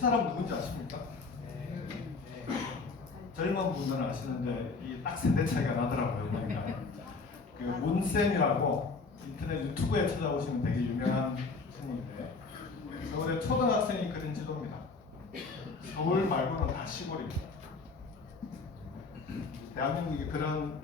사람 누군지 아십니까? 젊은 분들은 아시는데 이 딱 세대 차이가 나더라고요. 그러니까 그 문쌤이라고 인터넷 유튜브에 찾아보시면 되게 유명한 분인데 서울의 초등학생이 그린 지도입니다. 서울 말고는 다 시골입니다. 대한민국이 그런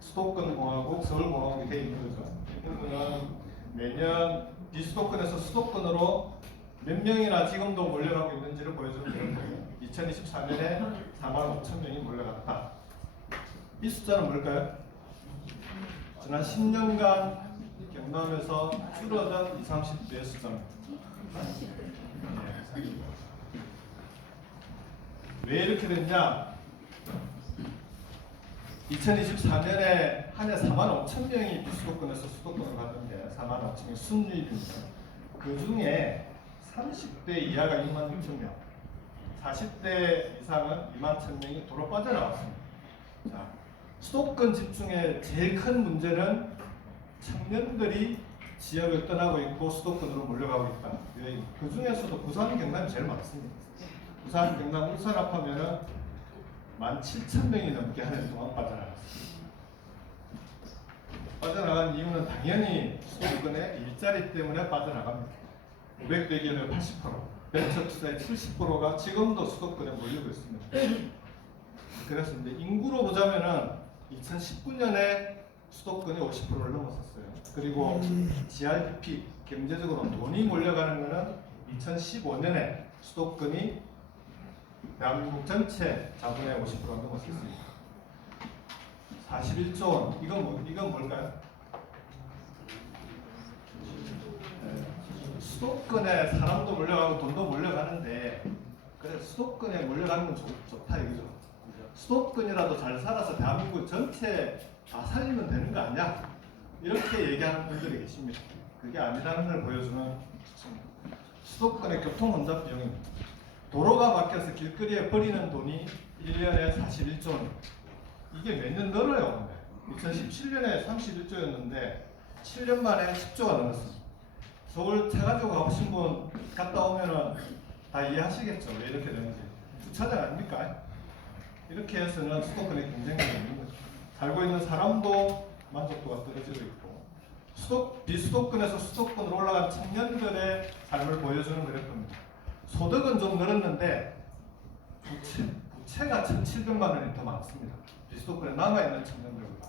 수도권 공화국, 서울 공화국이 되어 있는 거죠. 이 부분은 매년 비수도권에서 수도권으로 몇 명이나 지금도 몰려가고 있는지를 보여주는 그래프예요. 2024년에 4만 5천 명이 몰려갔다. 이 숫자는 뭘까요? 지난 10년간 경남에서 줄어든 20, 30대의 숫자입니다. 왜 이렇게 됐냐? 2024년에 한 해 4만 5천 명이 비수도권에서 수도권으로 갔는데 4만 5천 명이 순유입입니다. 그 중에 30대 이하가 2만 6천 명, 40대 이상은 2만 1천 명이 도로 빠져나왔습니다. 자, 수도권 집중의 제일 큰 문제는 청년들이 지역을 떠나고 있고 수도권으로 몰려가고 있다. 그 중에서도 부산, 경남이 제일 많습니다. 부산, 경남, 울산 합하면은 17,000명이 넘게 한 해 동안 빠져나갔습니다. 빠져나간 이유는 당연히 수도권의 일자리 때문에 빠져나갑니다. 500대기업의 80%, 벤처 투자의 70%가 지금도 수도권에 몰리고 있습니다. 그래서 이제 인구로 보자면은 2019년에 수도권이 50%를 넘었었어요. 그리고 GRDP, 경제적으로 돈이 몰려가는 거는 2015년에 수도권이 대한민국 전체 자본의 50%가 넘었습니다. 41조 원, 이건 뭘까요? 수도권에 사람도 몰려가고 돈도 몰려가는데 그래서 수도권에 몰려가는 건 좋다 이거죠. 수도권이라도 잘 살아서 대한민국 전체 다 살리면 되는 거 아니야? 이렇게 얘기하는 분들이 계십니다. 그게 아니라는 걸 보여주는 수치입니다. 수도권의 교통 혼잡 비용입니다. 도로가 막혀서 길거리에 버리는 돈이 1년에 41조 원. 이게 매년 늘어요. 2017년에 31조였는데 7년 만에 10조가 늘었습니다. 서울 차 가지고 가보신 분 갔다 오면은 다 이해하시겠죠. 왜 이렇게 되는지. 주차장 아닙니까? 이렇게 해서는 수도권의 경쟁력이 있는 거죠. 살고 있는 사람도 만족도가 떨어지고 있고 비수도권에서 수도권으로 올라간 청년들의 삶을 보여주는 그래프입니다. 소득은 좀 늘었는데 부채가 1,700만 원이 더 많습니다. 비수도권에 남아있는 청년들보다.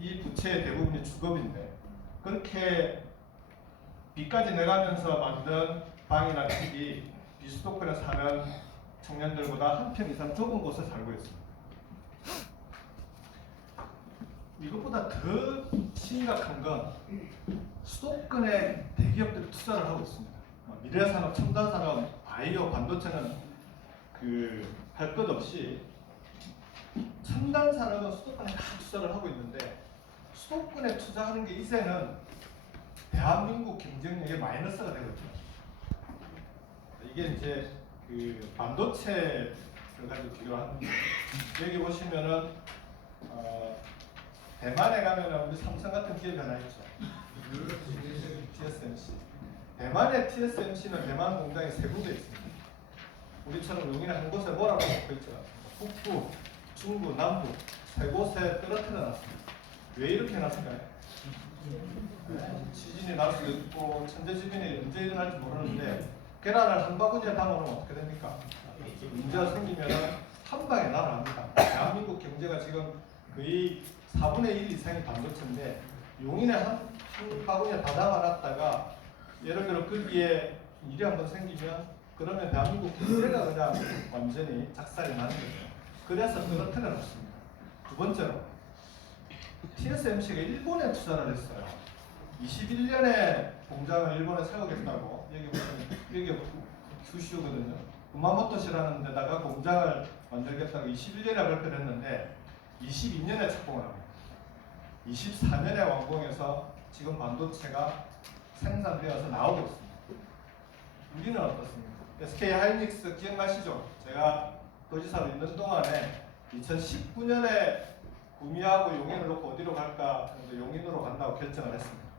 이 부채의 대부분이 주거비인데 그렇게 빚까지 내가면서 만든 방이나 집이 비수도권에 사는 청년들보다 한 평 이상 좁은 곳에 살고 있습니다. 이것보다 더 심각한 건 수도권에 대기업들이 투자를 하고 있습니다. 미래산업, 첨단산업, 바이오, 반도체는 할 것 없이 첨단산업은 수도권에 다 투자를 하고 있는데 수도권에 투자하는 게 이제는 대한민국 경쟁력에 마이너스가 되거든요. 이게 이제 반도체를 가지고 비교하는 여기 보시면은 대만에 가면은 우리 삼성 같은 기업이 하나 있죠. TSMC. 대만의 TSMC는 대만 공장이 3군데 있습니다. 우리처럼 용인에 한 곳에 뭐라고 적혀 있죠. 북부, 중부, 남부 3곳에 떨어뜨려 놨습니다. 왜 이렇게 해놨을까요? 지진이 날 수도 있고 천재지변이 언제 일어날지 모르는데 계란을 한 바구니에 담아놓으면 어떻게 됩니까? 문제가 생기면 한 방에 날아갑니다. 대한민국 경제가 지금 거의 4분의 1 이상이 반도체인데 용인에 한 바구니에 다 담아놨다가 예를 들어 거기에 일이 한번 생기면 그러면 대한민국 경제가 그냥 완전히 작살이 나는 거죠. 그래서 떨어뜨려 놨습니다. 두 번째로 TSMC가 일본에 투자를 했어요. 21년에 공장을 일본에 세우겠다고 여기 보시면 여기 큐슈거든요. 구마모토시라는 데다가 공장을 만들겠다고 21년에 발표를 했는데 22년에 착공을 합니다. 24년에 완공해서 지금 반도체가 생산되어서 나오고 있습니다. 우리는 어떻습니까? SK 하이닉스 기억나시죠? 제가 도지사로 있는 동안에 2019년에 구미하고 용인을 놓고 어디로 갈까? 용인으로 간다고 결정을 했습니다.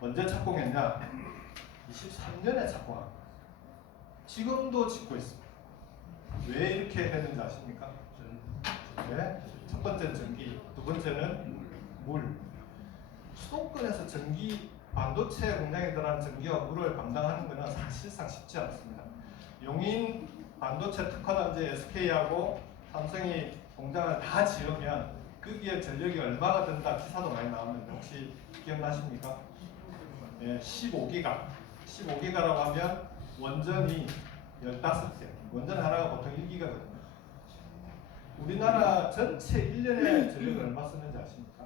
언제 착공했냐? 23년에 착공합니다. 지금도 짓고 있습니다. 왜 이렇게 됐는지 아십니까? 네. 첫 번째는 전기, 두 번째는 물. 수도권에서 전기 반도체 공장에 들어가는 전기와 물을 감당하는 것은 사실상 쉽지 않습니다. 용인 반도체 특화단지 SK하고 삼성이 공장을 다 지으면 거기에 전력이 얼마가 든다 기사도 많이 나오는데 혹시 기억나십니까? 예, 15기가. 15기가라고 하면 원전이 15개. 원전 하나가 보통 1기가거든요. 우리나라 전체 1년에 전력을 얼마 쓰는지 아십니까?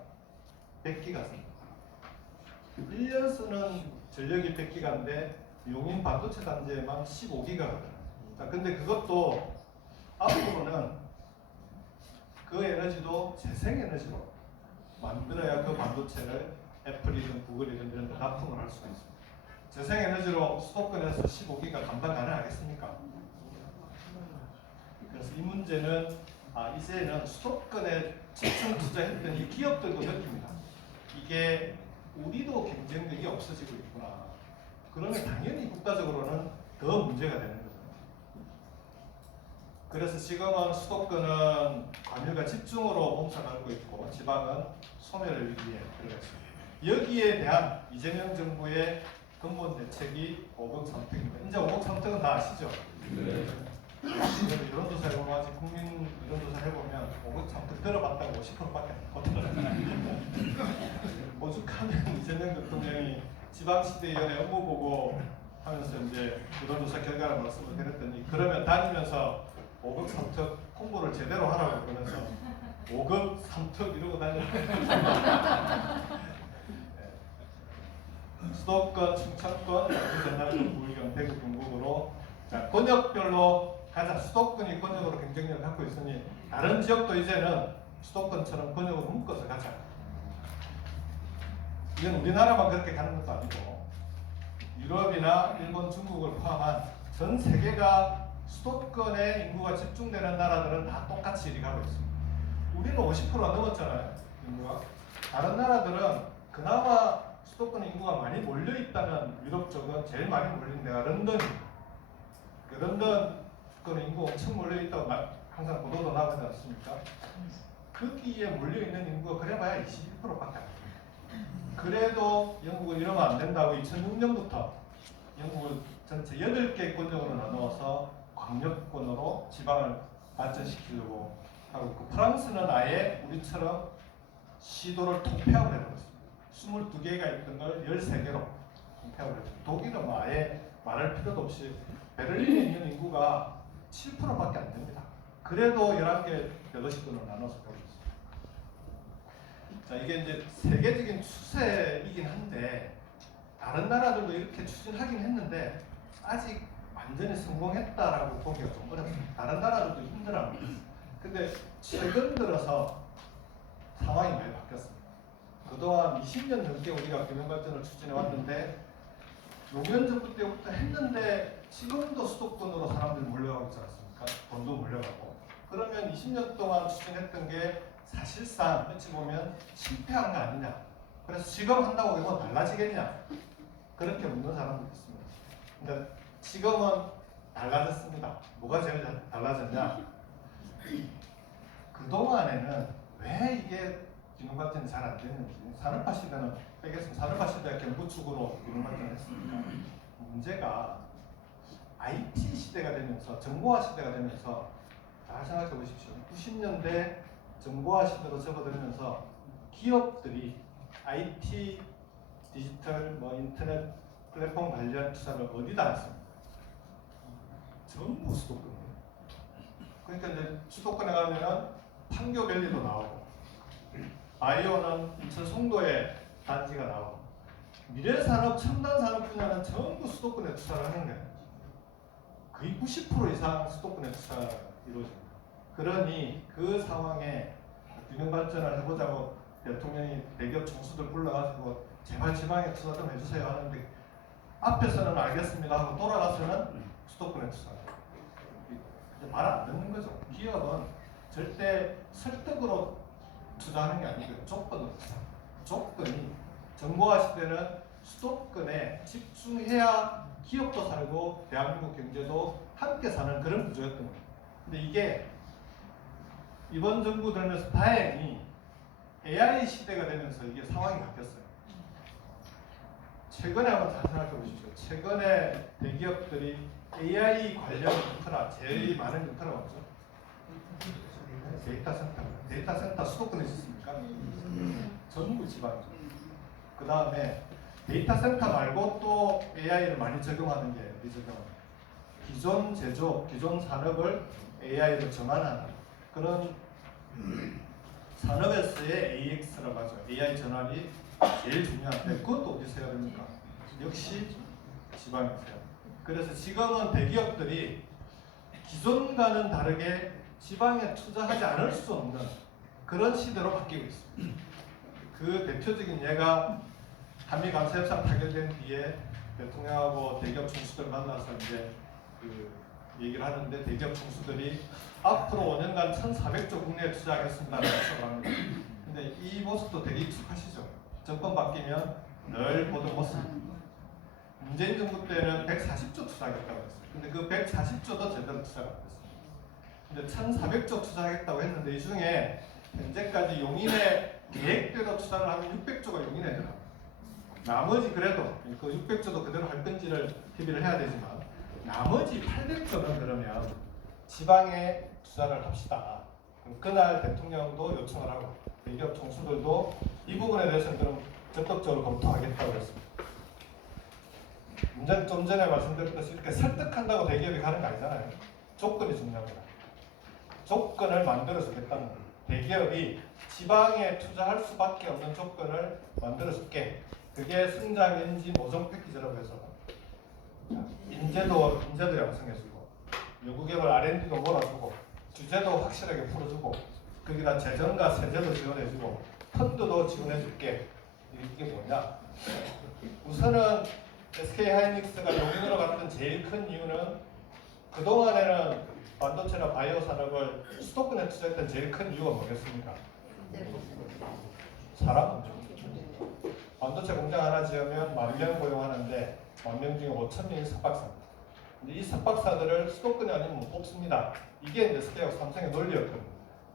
100기가 씁니다. 1년 쓰는 전력이 100기가인데 용인 반도체 단지에만 15기가거든요. 자, 근데 그것도 앞으로는 그 에너지도 재생에너지로 만들어야 그 반도체를 애플이든 구글이든 이런 데 납품을 할 수가 있습니다. 재생에너지로 수도권에서 15기가 감당 가능하겠습니까? 그래서 이 문제는 이제는 수도권에 집중 투자했던 이 기업들도 느낍니다. 이게 우리도 경쟁력이 없어지고 있구나. 그러면 당연히 국가적으로는 더 문제가 되는 거죠. 그래서 지금은 수도권은 관여가 집중으로 몸살하고 있고 지방은 소멸의 위기에 들어가 있습니다. 여기에 대한 이재명 정부의 근본 대책이 5억 3특입니다. 이제 5억 3특은 다 아시죠? 네. 여론조사 해보면 아직 국민 여론조사 해보면 5억 3특 들어봤다고 50%밖에 안 되거든요. 오죽하면 이재명 대통령이 지방시대위원회 업무 보고 하면서 이제 여론조사 결과를 말씀을 드렸더니 그러면 다니면서 5급 3특 홍보를 제대로 하라고 그러면서 5급 3특 이러고 다녔어요. 수도권, 충청권, 전남권, 부울경, 대구, 경북으로 자, 권역별로 가자. 수도권이 권역으로 경쟁력을 갖고 있으니 다른 지역도 이제는 수도권처럼 권역으로 묶어서 가자. 이건 우리나라만 그렇게 가는 것도 아니고 유럽이나 일본, 중국을 포함한 전 세계가 수도권에 인구가 집중되는 나라들은 다 똑같이 이리 가고 있습니다. 우리는 50%가 넘었잖아요, 인구가. 다른 나라들은 그나마 수도권 인구가 많이 몰려있다는 유럽 쪽은 제일 많이 몰린 데가 런던입니다. 런던 인구 엄청 몰려있다고 항상 보도도 나오지 않습니까? 거기에 몰려있는 인구가 그래봐야 21%밖에 안 돼요. 그래도 영국은 이러면 안 된다고 2006년부터 영국을 전체 8개 권역으로 나누어서 광역권으로 지방을 발전시키려고 하고 있고 프랑스는 아예 우리처럼 시도를 통폐합을 해버렸습니다. 22개가 있던 걸 13개로 통폐합을 했습니다. 독일은 아예 말할 필요도 없이 베를린에 있는 인구가 7%밖에 안 됩니다. 그래도 11개, 8시권으로 나눠서 가고 있습니다. 자, 이게 이제 세계적인 추세이긴 한데 다른 나라들도 이렇게 추진하긴 했는데 아직 완전히 성공했다라고 보기가 좀 어렵습니다. 다른 나라들도 힘들어합니다. 근데 최근 들어서 상황이 많이 바뀌었습니다. 그동안 20년 넘게 우리가 균형발전을 추진해 왔는데 노무현 정부 때부터 했는데 지금도 수도권으로 사람들이 몰려가고 있지 않습니까? 돈도 몰려가고. 그러면 20년 동안 추진했던 게 사실상 어찌 보면 실패한 거 아니냐. 그래서 지금 한다고 이거 달라지겠냐. 그렇게 묻는 사람도 있습니다. 근데 지금은 달라졌습니다. 뭐가 제일 달라졌냐? 그동안에는 왜 이게 균형발전이 잘 안 됐는지 산업화 시대는 빼겠습니다. 산업화 시대가 경부축으로 균형발전을 했습니까? 문제가 IT 시대가 되면서 정보화 시대가 되면서 잘 생각해 보십시오. 90년대 정보화 시대로 접어들면서 기업들이 IT, 디지털, 인터넷 플랫폼 관련 투자를 어디다 했습니까? 전부 수도권이에요. 그러니까 이제 수도권에 가면은 판교밸리도 나오고 바이오는 인천 송도에 단지가 나오고 미래산업, 첨단산업 분야는 전부 수도권에 투자를 하는 거예요. 거의 90% 이상 수도권에 투자가 이루어집니다. 그러니 그 상황에 균형발전을 해보자고 대통령이 대기업 총수들 불러가지고 제발 지방에 투자 좀 해주세요 하는데 앞에서는 알겠습니다 하고 돌아가서는 수도권에 투자해요. 말 안 듣는 거죠. 기업은 절대 설득으로 투자하는 게 아니고 조건으로 투자합니다. 조건이 정보화 시대는 수도권에 집중해야 기업도 살고 대한민국 경제도 함께 사는 그런 구조였던 거예요. 근데 이게 이번 정부 들면서 다행히 AI 시대가 되면서 이게 상황이 바뀌었어요. 최근에 한번 잘 생각해 보십시오. 최근에 대기업들이 AI 관련 인프라, 제일 많은 인프라가 뭐죠? 데이터 센터. 데이터 센터 수도권에 있습니까? 전부 지방이죠. 그 다음에 데이터 센터 말고 또 AI를 많이 적용하는 게 어디죠? 기존 제조업, 기존 산업을 AI로 전환하는 그런 산업에서의 AX라고 하죠. AI 전환이 제일 중요한데 그것도 어디서 해야 됩니까? 역시 지방에서 해야 됩니다. 그래서 지금은 대기업들이 기존과는 다르게 지방에 투자하지 않을 수 없는 그런 시대로 바뀌고 있습니다. 그 대표적인 예가 한미 감사협상 타결된 뒤에 대통령하고 대기업 총수들 만나서 이제 그 얘기를 하는데 대기업 총수들이 앞으로 5년간 1,400조 국내에 투자하겠습니다라고 합니다. 근데 이 모습도 되게 익숙하시죠? 정권 바뀌면 늘 보던 모습. 문재인 정부 때는 140조 투자하겠다고 했어요. 근데 그 140조도 제대로 투자가 안 됐어요. 근데 1,400조 투자하겠다고 했는데 이 중에 현재까지 용인에 계획대로 투자를 하면 600조가 용인에 들어갑니다. 나머지 그래도 그 600조도 그대로 할 건지를 협의를 해야 되지만 나머지 800조는 그러면 지방에 투자를 합시다. 그날 대통령도 요청을 하고 대기업 총수들도 이 부분에 대해서는 그럼 적극적으로 검토하겠다고 했습니다. 문제는 좀 전에 말씀드렸듯이 이렇게 설득한다고 대기업이 가는 거 아니잖아요. 조건이 중요합니다. 조건을 만들어주겠다는 거예요. 대기업이 지방에 투자할 수밖에 없는 조건을 만들어줄게. 그게 성장인지 모종 패키지라고 해서 인재도 양성해주고 연구개발 R&D도 몰아주고 규제도 확실하게 풀어주고 거기다 재정과 세제도 지원해주고 펀드도 지원해줄게. 이게 뭐냐? 우선은 SK하이닉스가 용인으로 갔던 제일 큰 이유는 그동안에는 반도체나 바이오 산업을 수도권에 투자했던 제일 큰 이유가 뭐겠습니까? 사람 문제. 반도체 공장 하나 지으면 10,000명 고용하는데 10,000명 중에 5,000명이 석박사입니다. 근데 이 석박사들을 수도권에 아니면 못 뽑습니다. 이게 이제 SK하고 삼성의 논리였거든요.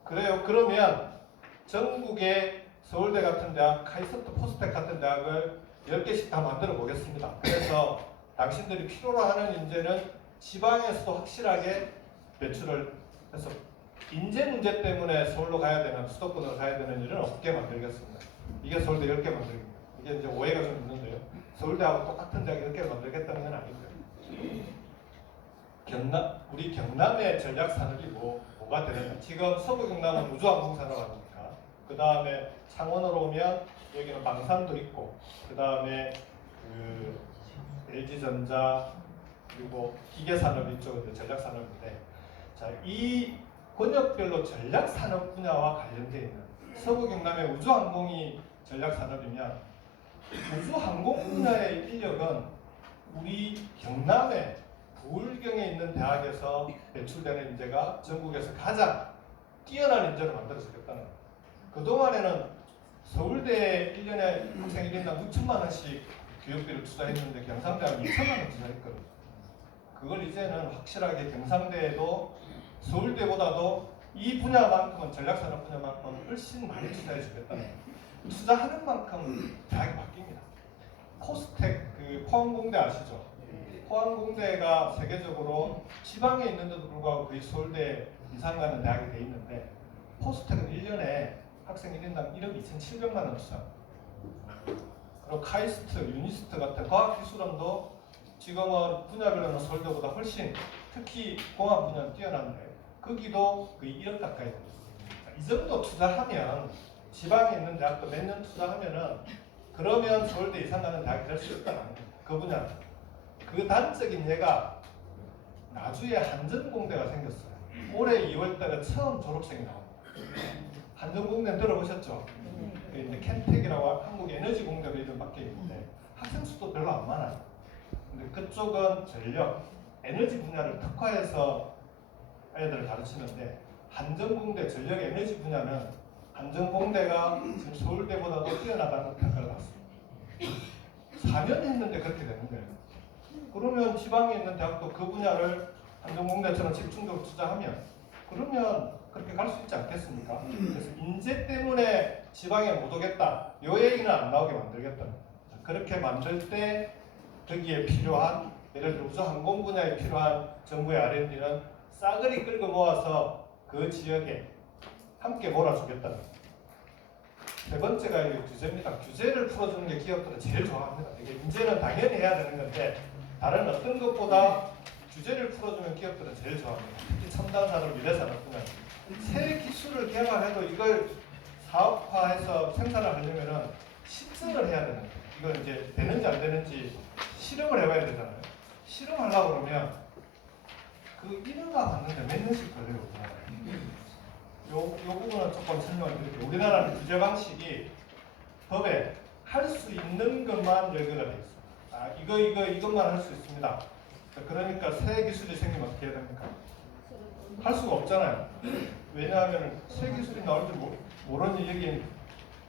그래요. 그러면 전국에 서울대 같은 대학, 카이스트, 포스텍 같은 대학을 10개씩 다 만들어 보겠습니다. 그래서 당신들이 필요로 하는 인재는 지방에서도 확실하게 배출을 해서 인재 문제 때문에 서울로 가야 되는, 수도권으로 가야 되는 일은 없게 만들겠습니다. 이게 서울대 10개 만들기입니다. 이게 이제 오해가 좀 있는데요. 서울대하고 똑같은 대학 10개 만들겠다는 건 아니고요. 우리 경남의 전략 산업이 뭐가 되느냐. 지금 서부 경남은 우주항공 산업 아닙니까? 그 다음에 창원으로 오면 여기는 방산도 있고, 그 다음에 그 LG전자 그리고 기계 산업 이쪽은 전략 산업인데, 자, 이 권역별로 전략 산업 분야와 관련되어 있는 서부 경남의 우주항공이 전략 산업이면 우주항공 분야의 인력은 우리 경남의 부울경에 있는 대학에서 배출되는 인재가 전국에서 가장 뛰어난 인재를 만들어주겠다는 거예요. 그동안에는 서울대에 1년에 학생 1인당 6천만 원씩 교육비를 투자했는데 경상대학은 2천만 원 투자했거든요. 그걸 이제는 확실하게 경상대에도 서울대보다도 이 분야만큼은 전략산업 분야만큼은 훨씬 많이 투자해 주겠다는 거예요. 투자하는 만큼 대학이 바뀝니다. 코스텍 그 포항공대 아시죠? 포항공대가 세계적으로 지방에 있는데도 불구하고 거의 서울대 이상 가는 대학이 돼 있는데 포스텍은 1년에 학생 1인당 1억 2,700만 원 투자. 그리고 카이스트, 유니스트 같은 과학기술원도 지금은 분야별로는 서울대보다 훨씬 특히 공학 분야는 뛰어난데 거기도 거의 1억 가까이 됩니다. 이 정도 투자하면 지방에 있는 대학도 몇 년 투자하면은 그러면 서울대 이상 가는 대학이 될 수 있다는 겁니다. 그 분야. 그 단적인 예가 나주에 한전공대가 생겼어요. 올해 2월달에 처음 졸업생이 나옵니다. 한전공대 들어보셨죠? 이제 켄텍이라고 한국에너지공대로 이름 바뀌어 있는데 학생 수도 별로 안 많아요. 근데 그쪽은 전력, 에너지 분야를 특화해서 애들을 가르치는데 한전공대 전력 에너지 분야는 한전공대가 지금 서울대보다도 뛰어나다는 평가를 받습니다. 4년 했는데 그렇게 되는 거예요. 그러면 지방에 있는 대학도 그 분야를 한전공대처럼 집중적으로 투자하면 그러면 그렇게 갈 수 있지 않겠습니까? 그래서 인재 때문에 지방에 못 오겠다. 이 얘기는 안 나오게 만들겠다. 그렇게 만들 때 거기에 필요한 예를 들어 우주항공 분야에 필요한 정부의 R&D는 싸그리 끌고 모아서 그 지역에 함께 몰아주겠다. 세 번째가 이게 규제입니다. 규제를 풀어주는 게 기업들은 제일 좋아합니다. 이게 인재는 당연히 해야 되는 건데 다른 어떤 것보다 규제를 풀어주면 기업들은 제일 좋아합니다. 특히 첨단 산업, 미래 산업 분야. 새 기술을 개발해도 이걸 사업화해서 생산을 하려면은 실증을 해야 되는 거예요. 이걸 이제 되는지 안 되는지 실험을 해봐야 되잖아요. 실험하려고 그러면 그 인허가 받는데 몇 년씩 걸려요. 요 부분은 조금 설명을 드릴게요. 우리나라는 규제 방식이 법에 할 수 있는 것만 열거가 되어 있습니다. 아, 이것만 할 수 있습니다. 그러니까 새 기술이 생기면 어떻게 해야 됩니까? 할 수가 없잖아요. 왜냐하면 새 기술이 나올 줄 모르니 여기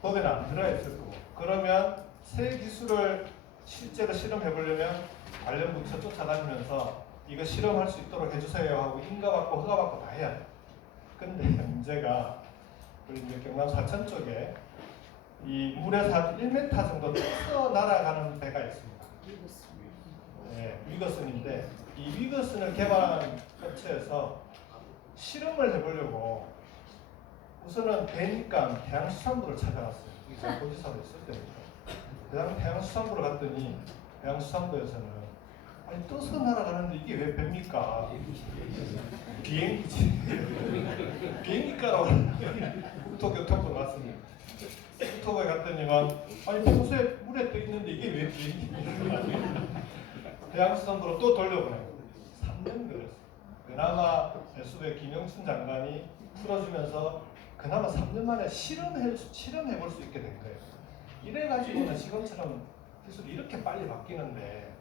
법에는 안 들어야 있을 거고. 그러면 새 기술을 실제로 실험해 보려면 관련 부처 쫓아다니면서 이거 실험할 수 있도록 해주세요 하고 인가받고 허가받고 다 해야 돼요. 근데 문제가 우리 이제 경남 사천 쪽에 이 물에서 한 1m 정도 떠서 날아가는 배가 있습니다. 네, 위거슨인데 이 위거슨을 개발한 업체에서 실험을 해보려고 우선은 배니까 해양수산부를 찾아갔어요. 제가 고지사로 있을 때니까. 해양수산부를 갔더니 해양수산부에서는 아니 떠서 날아가는데 이게 왜 배입니까? 비행기지. 비행기가라고 국토교통부로 갔습니다. 국토부에 갔더니만 아니 평소에 물에 떠 있는데 이게 왜 비행기입니까? 해양수산부로 또 돌려보내고 3년 걸렸어요. 그나마 배수부의 김영춘 장관이 풀어주면서 그나마 3년 만에 실험해볼 수 있게 된 거예요. 이래가지고는 지금처럼 기술이 이렇게 빨리 바뀌는데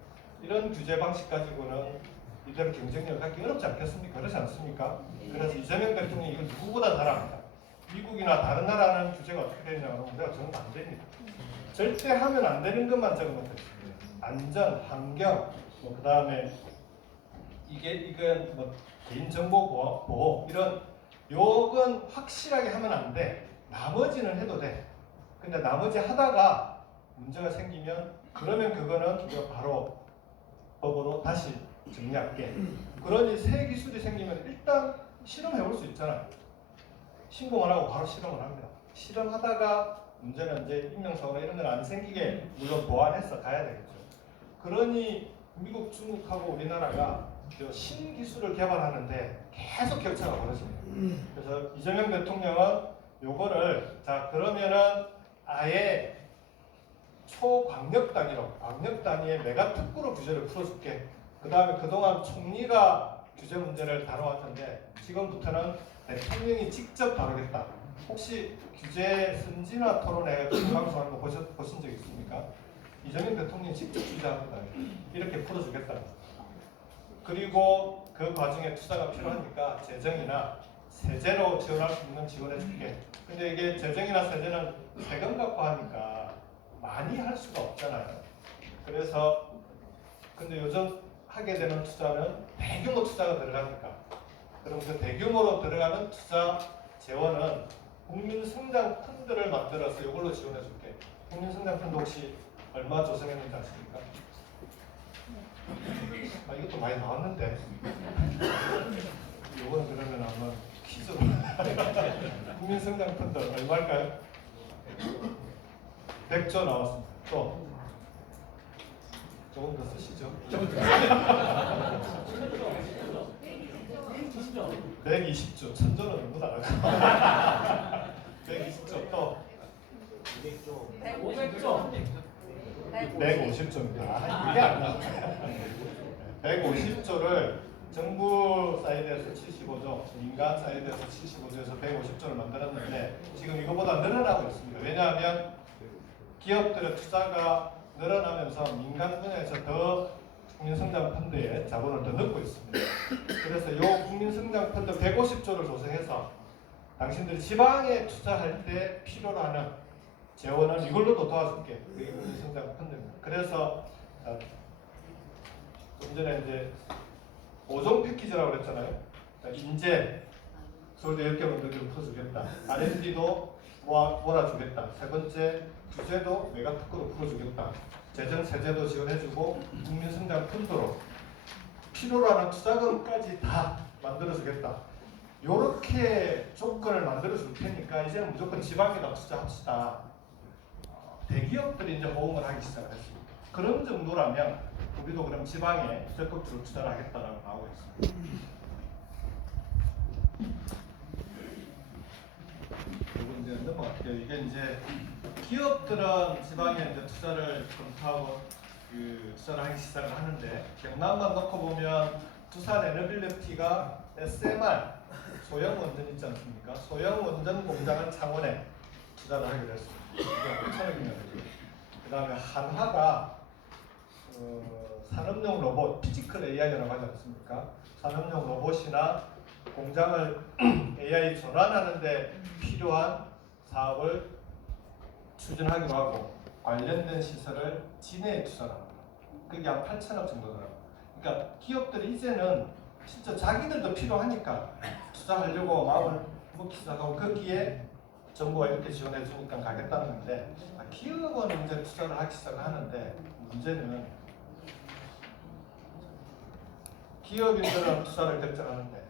이런 규제 방식 가지고는 이대로 경쟁력을 갖기 어렵지 않겠습니까? 그렇지 않습니까? 그래서 이재명 대통령이 이걸 누구보다 잘 압니다. 미국이나 다른 나라는 규제가 어떻게 되냐고 하면 내가 적으면 안 됩니다. 절대 하면 안 되는 것만 적으면 됩니다. 안전, 환경, 그 다음에 이건 뭐 개인정보 보호 이런 요건 확실하게 하면 안 돼. 나머지는 해도 돼. 근데 나머지 하다가 문제가 생기면 그러면 그거는 우리가 바로 법으로 다시 정리할게. 그러니 새 기술이 생기면 일단 실험해 볼 수 있잖아요. 신고만 하고 바로 실험을 합니다. 실험하다가 문제는 이제 인명사고나 이런 건 안 생기게 물론 보완해서 가야 되겠죠. 그러니 미국, 중국하고 우리나라가 신기술을 개발하는데 계속 격차가 벌어집니다. 그래서 이재명 대통령은 요거를 자 그러면은 아예 초광역 단위로 광역 단위의 메가 특구로 규제를 풀어줄게. 그 다음에 그동안 총리가 규제 문제를 다뤄왔는데 지금부터는 대통령이 직접 다루겠다. 혹시 규제 선진화 토론회 방송하는 거 보신 적 있습니까? 이재명 대통령이 직접 규제합니다. 이렇게 풀어주겠다. 그리고 그 과정에 투자가 필요하니까 재정이나 세제로 지원할 수 있는 지원해줄게. 근데 이게 재정이나 세제는 세금 갖고 하니까 많이 할 수가 없잖아요. 그래서 근데 요즘 하게 되는 투자는 대규모 투자가 들어가니까 그럼 그 대규모로 들어가는 투자 재원은 국민성장 펀드를 만들어서 이걸로 지원해줄게. 국민성장 펀드 혹시 얼마 조성했는지 아십니까? 아, 이것도 많이 나왔는데 이거는 그러면 아마 퀴즈로 국민성장 펀드 얼마일까요? 100조 나왔습니다. 또 조금 더 쓰시죠. 120조, 1000조는 너무 나가죠. 120조 또 500조. 150조입니다. 이게 안 나와요. 150조를 정부 사이드에서 75조, 민간 사이드에서 75조에서 150조를 만들었는데 지금 이거보다 늘어나고 있습니다. 왜냐하면 기업들의 투자가 늘어나면서 민간 분야에서 더 국민성장 펀드에 자본을 더 넣고 있습니다. 그래서 이 국민성장 펀드 150조를 조성해서 당신들이 지방에 투자할 때 필요로 하는 재원은 이걸로 또 도와줄게. 그게 국민성장 펀드입니다. 그래서 좀 전에 이제 5종 패키지라고 그랬잖아요. 그러니까 인재, 서울대 10개 문제를 풀어주겠다. R&D도 몰아주겠다. 세 번째, 규제도 메가특구로 풀어주겠다. 재정 세제도 지원해주고 국민성장 펀드로 필요로 하는 투자금까지 다 만들어주겠다. 요렇게 조건을 만들어줄 테니까 이제는 무조건 지방에다 투자합시다. 대기업들이 이제 호응을 하기 시작했습니다. 그런 정도라면 우리도 그럼 지방에 적극적으로 투자를 하겠다라고 나오고 있습니다. 이건 이제 넘어갈게요. 이게 이제 기업들은 지방에 이제 투자를 검토하고 투자를 하기 시작을 하는데 경남만 놓고 보면 두산 에너빌리티가 SMR 소형 원전 있지 않습니까? 소형 원전 공장은 창원에 투자를 하기로 했습니다. 이게 5천억이면 되고요. 그 다음에 한화가 산업용 로봇, 피지컬 AI라고 하지 않습니까? 산업용 로봇이나 공장을 AI 전환하는 데 필요한 사업을 추진하기로 하고 관련된 시설을 진해에 투자를 합니다. 그게 한 8천억 정도더라고요. 그러니까 기업들이 이제는 진짜 자기들도 필요하니까 투자하려고 마음을 먹기 시작하고 거기에 정부가 이렇게 지원해 주니까 가겠다는 건데 기업은 이제 투자를 하기 시작하는데 문제는 기업인들은 투자를 결정하는데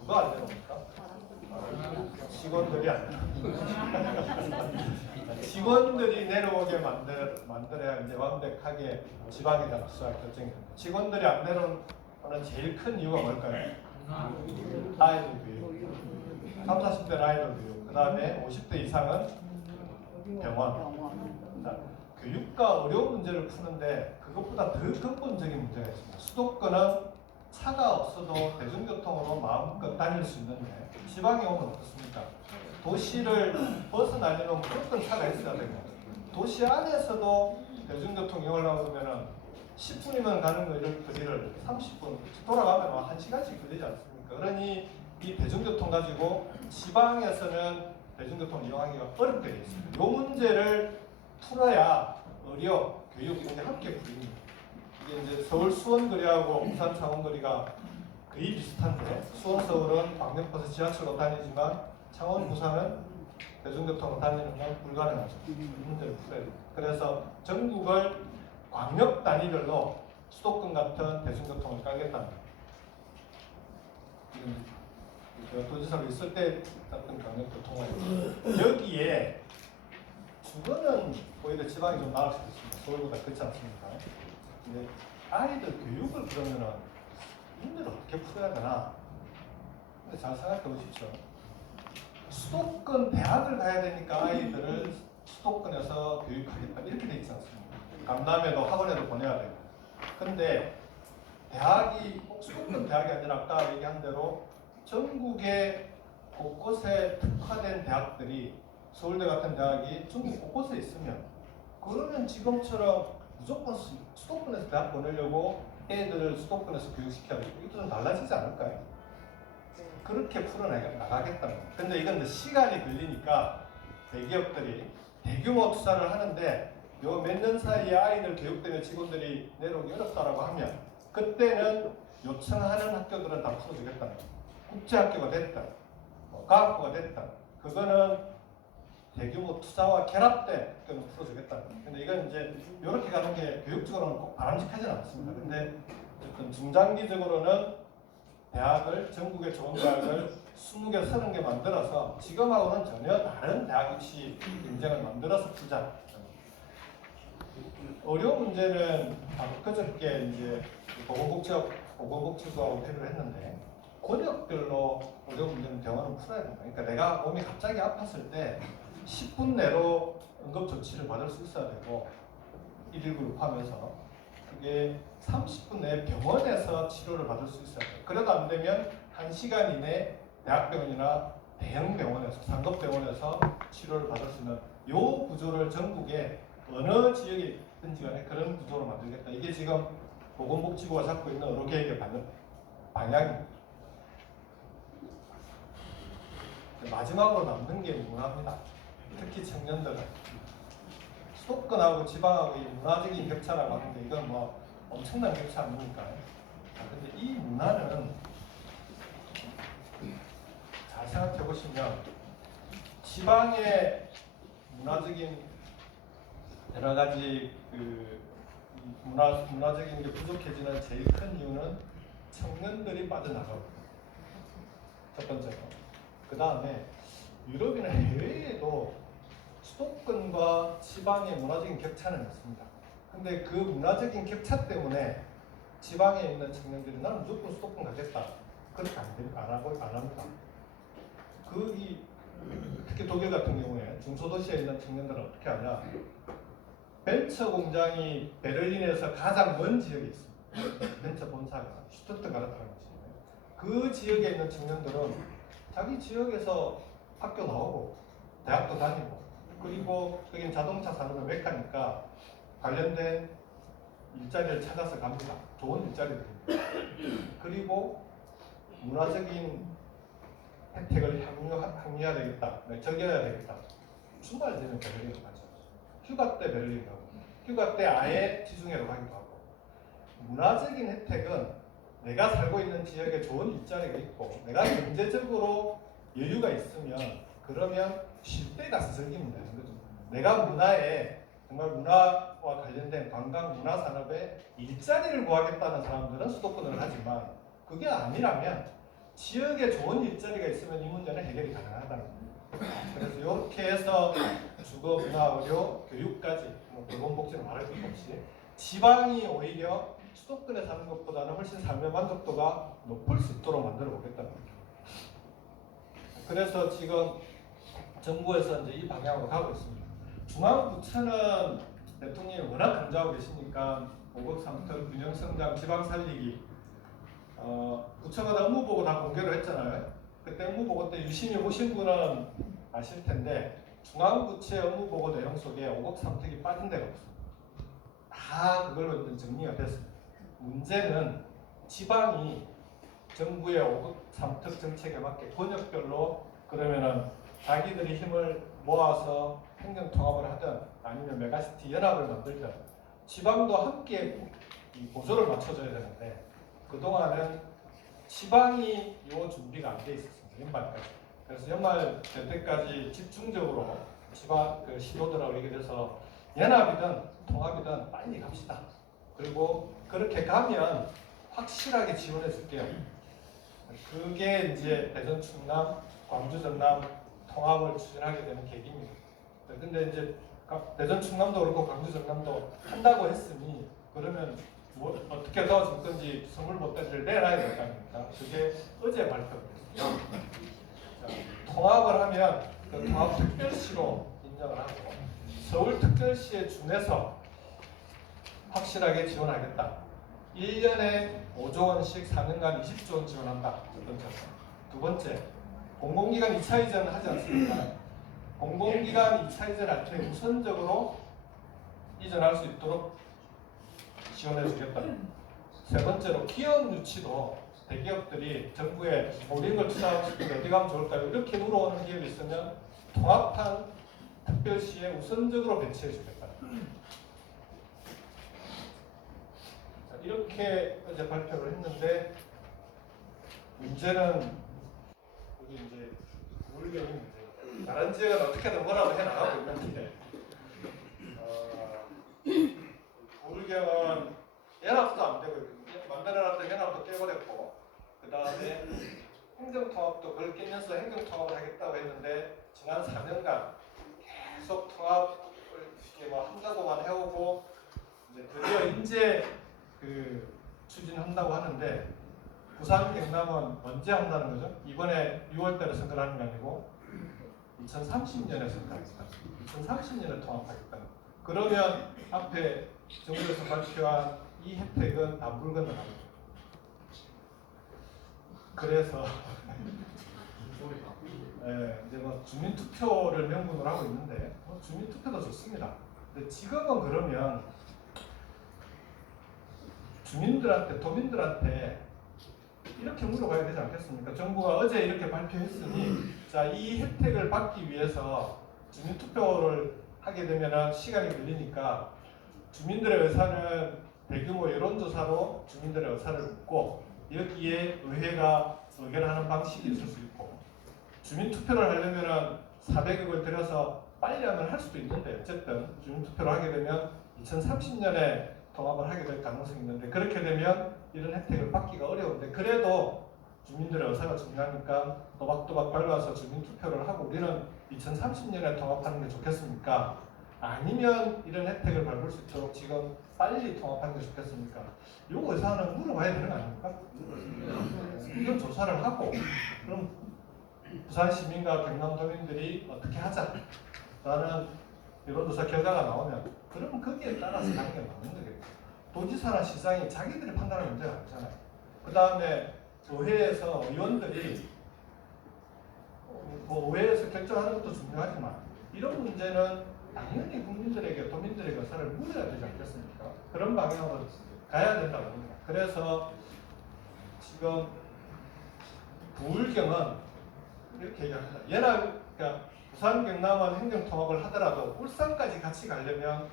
누가 안 내놓습니까? 직원들이 안 내놓습니다. 직원들이 내려오게 만들어야 이제 완벽하게 지방에다 투자할 결정이 됩니다. 직원들이 안 내려오는 제일 큰 이유가 뭘까요? 아이들 교육. 30, 40대 아이들 교육. 그 다음에 50대 이상은 병원. 자, 교육과 의료 문제를 푸는데 그것보다 더 근본적인 문제가 있습니다. 수도권은 차가 없어도 대중교통으로 마음껏 다닐 수 있는데 지방에 오면 어떻습니까? 도시를 벗어나려면 무조건 차가 있어야 되고 도시 안에서도 대중교통 이용하려고 그러면 10분이면 가는 거리를 30분 돌아가면 1시간씩 걸리지 않습니까? 그러니 이 대중교통 가지고 지방에서는 대중교통 이용하기가 어렵게 되어 있습니다. 이 문제를 풀어야 의료, 교육 이런 게 함께 풀립니다. 이게 이제 서울 수원거리하고 부산 창원거리가 거의 비슷한데 수원, 서울은 광역버스 지하철로 다니지만 창원, 부산은 대중교통으로 다니는 건 불가능하죠. 이 문제를 풀어야 됩니다. 그래서 전국을 광역 단위별로 수도권 같은 대중교통을 깔겠답니다. 제가 도지사로 있을 때 같은 광역교통을 여기에 주거는 오히려 지방이 좀 나을 수도 있습니다. 서울보다 그렇지 않습니까? 근데 아이들 교육을 그러면은 문제를 어떻게 풀어야 되나? 근데 잘 생각해 보십시오. 수도권 대학을 가야 되니까 아이들을 수도권에서 교육하겠다 이렇게 돼 있지 않습니까? 강남에도 학원에도 보내야 되고. 근데 대학이 수도권 대학이 아니라 아까 얘기한 대로 전국의 곳곳에 특화된 대학들이 서울대 같은 대학이 전국 곳곳에 있으면 그러면 지금처럼 무조건 수도권에서 대학 보내려고 애들을 수도권에서 교육시켜야 되고 이것도 좀 달라지지 않을까요? 그렇게 풀어나가겠다는 거예요. 근데 이건 시간이 걸리니까 대기업들이 대규모 투자를 하는데 요 몇 년 사이에 아이들 교육 때문에 직원들이 내려오기 어렵다라고 하면 그때는 요청하는 학교들은 다 풀어주겠다는 거예요. 국제학교가 됐다, 과학부가 됐다. 그거는 대규모 투자와 결합된 학교는 풀어주겠다는 거예요. 근데 이건 이제 이렇게 가는 게 교육적으로는 꼭 바람직하지는 않습니다. 근데 어쨌든 중장기적으로는 대학을 전국의 좋은 대학을 20개, 30개 만들어서 지금하고는 전혀 다른 대학 입시 경쟁을 만들어서 풀자. 의료 문제는 그저께 이제 보건복지부하고 회의를 했는데 권역별로 의료 문제는 병원을 풀어야 된다. 그러니까 내가 몸이 갑자기 아팠을 때 10분 내로 응급조치를 받을 수 있어야 되고 119를 포함해서 그게 30분 내에 병원에서 치료를 받을 수 있어야 돼요. 그래도 안 되면 1시간 이내 대학병원이나 대형 병원에서 상급병원에서 치료를 받을 수 있는 요 구조를 전국에 어느 지역에 있든지 간에 그런 구조로 만들겠다. 이게 지금 보건복지부가 잡고 있는 의료계획의 방향입니다. 마지막으로 남는 게 문화입니다. 특히 청년들은 수도권하고 지방하고 이 문화적인 격차라고 하는데 이건 뭐 엄청난 격차 아닙니까? 근데 이 문화는 잘 생각해 보시면 지방의 문화적인 여러 가지 문화적인 게 부족해지는 제일 큰 이유는 청년들이 빠져나가고 첫 번째로. 그 다음에 유럽이나 해외에도 수도권과 지방의 문화적인 격차는 있습니다. 근데 그 문화적인 격차 때문에 지방에 있는 청년들이 나는 무조건 수도권 가겠다. 그렇게 안 합니다. 특히 독일 같은 경우에 중소도시에 있는 청년들은 어떻게 하냐. 벤처 공장이 베를린에서 가장 먼 지역에 있습니다. 벤처 본사가 슈투트가르트라는 지역이에요. 그 지역에 있는 청년들은 자기 지역에서 학교 나오고 대학도 다니고 그리고 여기는 자동차 산업의 메카니까 관련된 일자리를 찾아서 갑니다. 좋은 일자리를 듭니다. 그리고 문화적인 혜택을 향유해야 되겠다, 즐겨야 되겠다. 주말 되면 베를린으로 가죠. 휴가 때 베를린 가고, 휴가 때 아예 지중해로 가기도 하고. 문화적인 혜택은 내가 살고 있는 지역에 좋은 일자리가 있고, 내가 경제적으로 여유가 있으면, 그러면 쉴 때 가서 즐기면 되는 거죠. 내가 문화에, 정말 문화와 관련된 관광 문화 산업에 일자리를 구하겠다는 사람들은 수도권을 하지만, 그게 아니라면 지역에 좋은 일자리가 있으면 이 문제는 해결이 가능하다는 겁니다. 그래서 이렇게 해서 주거, 문화, 의료, 교육까지 보건복지는 말할 것도 없이 지방이 오히려 수도권에 사는 것보다는 훨씬 삶의 만족도가 높을 수 있도록 만들어 보겠다는 겁니다. 그래서 지금 정부에서 이제 이 방향으로 가고 있습니다. 중앙부처는 대통령이 워낙 강조하고 계시니까 5억 3천 균형 성장 지방 살리기 부처마다 업무보고 다 공개를 했잖아요. 그때 업무보고 때 유심히 보신 분은 아실 텐데 중앙부처의 업무보고 내용 속에 5억 3특이 빠진 데가 없습니다. 다 그걸로 이제 정리가 됐습니다. 문제는 지방이 정부의 5억 3특 정책에 맞게 권역별로 그러면은 자기들이 힘을 모아서 행정통합을 하든 아니면 메가시티 연합을 만들든 지방도 함께 이 보조를 맞춰줘야 되는데 그동안은 지방이 이 준비가 안 돼 있었습니다. 연말까지. 그래서 연말 될 때까지 집중적으로 지방 시도들하고 얘기를 해서 연합이든 통합이든 빨리 갑시다. 그리고 그렇게 가면 확실하게 지원해 줄게요. 그게 이제 대전 충남, 광주 전남 통합을 추진하게 되는 계기입니다. 근데 이제 대전 충남도 그렇고 광주 전남도 한다고 했으니 그러면 어떻게 도와줄 건지 선물 보따리를 내놔야 될 거 아닙니까? 그게 어제 발표됐어요. 통합을 하면 그 통합특별시로 인정을 하고 서울특별시에 준해서 확실하게 지원하겠다. 1년에 5조 원씩 4년간 20조 원 지원한다. 첫 번째. 두 번째, 공공기관 2차 이전 하지 않습니까? 공공기관 2차 이전할 때 우선적으로 이전할 수 있도록 지원해 주겠다. 세 번째로 기업 유치도 대기업들이 정부에 우리 걸 투자하고 싶은데 어디 가면 좋을까요? 이렇게 물어오는 기업이 있으면 통합한 특별시에 우선적으로 배치해 주겠다. 이렇게 어제 발표를 했는데 문제는 우리 이제 물경이 문제. 다른 지역은 어떻게든 뭐라고 해 나가고 있는데 물경은 연합도 안 되고 만들어놨던 연합도 깨버렸고 그 다음에 행정통합도 그걸 깨면서 행정통합을 하겠다고 했는데 지난 4년간 계속 통합을 이렇게 뭐 한다고만 해오고 이제 드디어 추진한다고 하는데 부산 경남은 언제 한다는 거죠? 이번에 6월달에 선거를 하는 게 아니고 2030년에 선거하겠다. 2030년에 통합하겠다. 그러면 앞에 정부에서 발표한 이 혜택은 다 물 건너갑니다. 그래서 이제 뭐 주민투표를 명분으로 하고 있는데 주민투표도 좋습니다. 근데 지금은 그러면 주민들한테 도민들한테 이렇게 물어봐야 되지 않겠습니까? 정부가 어제 이렇게 발표했으니 자, 이 혜택을 받기 위해서 주민투표를 하게 되면 시간이 걸리니까 주민들의 의사는 대규모 여론조사로 주민들의 의사를 묻고 여기에 의회가 의결하는 방식이 있을 수 있고 주민투표를 하려면 400억을 들여서 빨리 하면 할 수도 있는데 어쨌든 주민투표를 하게 되면 2030년에 통합을 하게 될 가능성이 있는데 그렇게 되면 이런 혜택을 받기가 어려운데 그래도 주민들의 의사가 중요하니까 또박또박 밟아서 주민투표를 하고 우리는 2030년에 통합하는 게 좋겠습니까? 아니면 이런 혜택을 밟을 수 있도록 지금 빨리 통합하는 게 좋겠습니까? 요 의사는 물어봐야 되는 거 아닙니까? 이런 조사를 하고 그럼 부산 시민과 경남 도민들이 어떻게 하자라는 여론조사 결과가 나오면 그러면 거기에 따라서 가는 게 맞는 거겠죠. 도지사나 시장이 자기들이 판단하는 문제가 아니잖아요. 그 다음에 의회에서 의원들이 뭐 의회에서 결정하는 것도 중요하지만 이런 문제는 당연히 국민들에게 도민들에게 의사를 물어야 되지 않겠습니까? 그런 방향으로 가야 된다고 봅니다. 그래서 지금 부울경은 이렇게 얘기합니다. 그러니까 부산 경남은 행정통합을 하더라도 울산까지 같이 가려면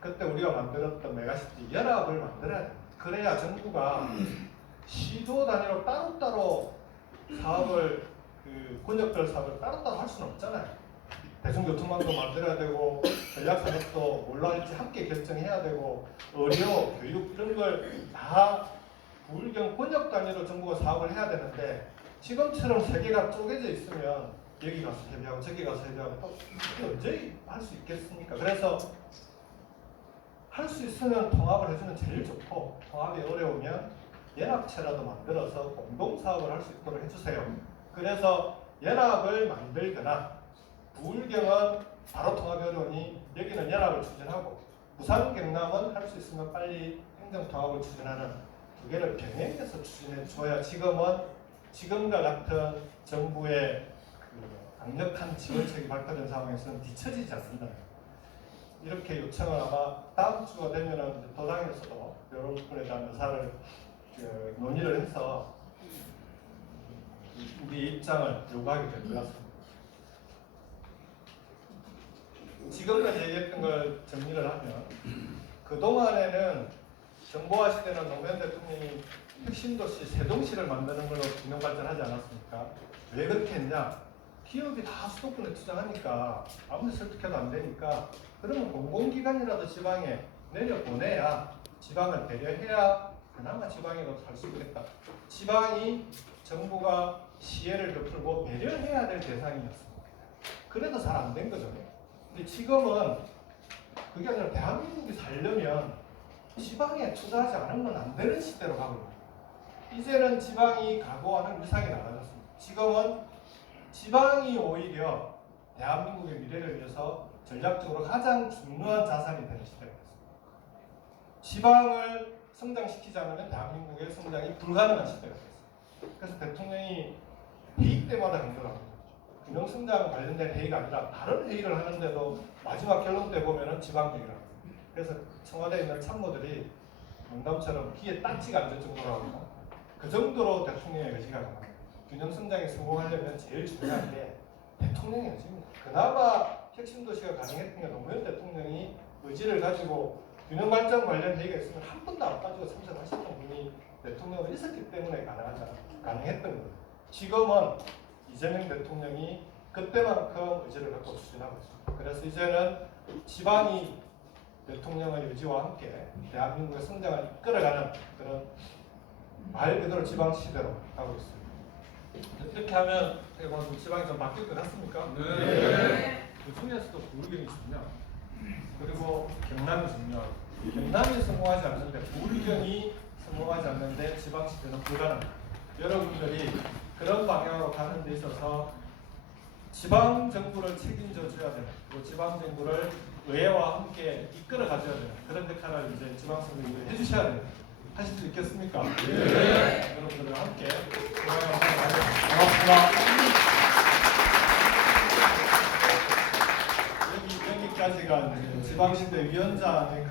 그때 우리가 만들었던 메가시티 연합을 만들어야 됩니다. 그래야 정부가 시도 단위로 따로따로 사업을 권역별 사업을 따로따로 할 수는 없잖아요. 대중교통망도 만들어야 되고 전략산업도 뭘로 할지 함께 결정해야 되고 의료, 교육 이런 걸 다 부울경 권역 단위로 정부가 사업을 해야 되는데 지금처럼 세 개가 쪼개져 있으면 여기 가서 협의하고 저기 가서 협의하고 또 언제 할 수 있겠습니까? 그래서 할 수 있으면 통합을 해주면 제일 좋고 통합이 어려우면 연합체라도 만들어서 공동사업을 할 수 있도록 해주세요. 그래서 연합을 만들거나 부울경은 바로 통합이 어려우니 여기는 연합을 추진하고 부산 경남은 할 수 있으면 빨리 행정통합을 추진하는 두 개를 병행해서 추진해 줘야 지금과 같은 정부의 강력한 지원책이 발표된 상황에서는 뒤처지지 않는다. 이렇게 요청을 아마 다음 주가 되면은 도당에서도 이런 부분에 대한 의사를 논의를 해서 우리 입장을 요구하게 될 것 같습니다. 지금까지 얘기했던 걸 정리를 하면 그동안에는 정보화 시대는 노무현 대통령이 혁신도시 세종시를 만드는 걸로 균형 발전하지 않았습니까? 왜 그렇게 했냐? 기업이 다 수도권에 투자하니까 아무리 설득해도 안 되니까 그러면 공공기관이라도 지방에 내려보내야 지방을 배려해야 그나마 지방에도 살 수 있겠다. 지방이 정부가 시혜를 베풀고 배려해야 될 대상이었습니다. 그래도 잘 안 된 거죠. 근데 지금은 그게 아니라 대한민국이 살려면 지방에 투자하지 않으면 안 되는 시대로 가고 있습니다. 이제는 지방이 각오하는 위상이 나아졌습니다. 지금은 지방이 오히려 대한민국의 미래를 위해서 전략적으로 가장 중요한 자산이 되는 시대가 됐습니다. 지방을 성장시키지 않으면 대한민국의 성장이 불가능한 시대가 됐습니다. 그래서 대통령이 회의 때마다 강조를 합니다. 균형성장 관련된 회의가 아니라 다른 회의를 하는데도 마지막 결론 때 보면은 지방 회의를 합니다. 그래서 청와대에 있는 참모들이 농담처럼 귀에 딱지가 앉을 정도로 하고 그 정도로 대통령의 의지가 강합니다. 균형성장에 성공하려면 제일 중요한 게 대통령의 의지입니다. 그나마 혁신도시가 가능했던 게 노무현 대통령이 의지를 가지고 균형발전 관련 회의가 있으면 한 번도 안 빠지고 참석하셨던 분이 대통령이 있었기 때문에 가능했던 거예요. 지금은 이재명 대통령이 그때만큼 의지를 갖고 추진하고 있습니다. 그래서 이제는 지방이 대통령의 의지와 함께 대한민국의 성장을 이끌어가는 그런 말 그대로 지방 시대로 가고 있습니다. 이렇게 하면 지방이 좀 바뀔 것 같습니까? 네. 그 중에서도 부울경이 중요하고 그리고 경남이 중요하고 경남이 성공하지 않는데 부울경이 성공하지 않는데 지방 시대는 불가능합니다. 여러분들이 그런 방향으로 가는 데 있어서 지방 정부를 책임져 줘야 되는 그리고 지방 정부를 의회와 함께 이끌어 가줘야 되는 그런 역할을 이제 지방선거인들이 해주셔야 돼요. 하실 수 있겠습니까? 네. 여러분들과 함께 고맙습니다. 여기까지가 지방시대 위원장의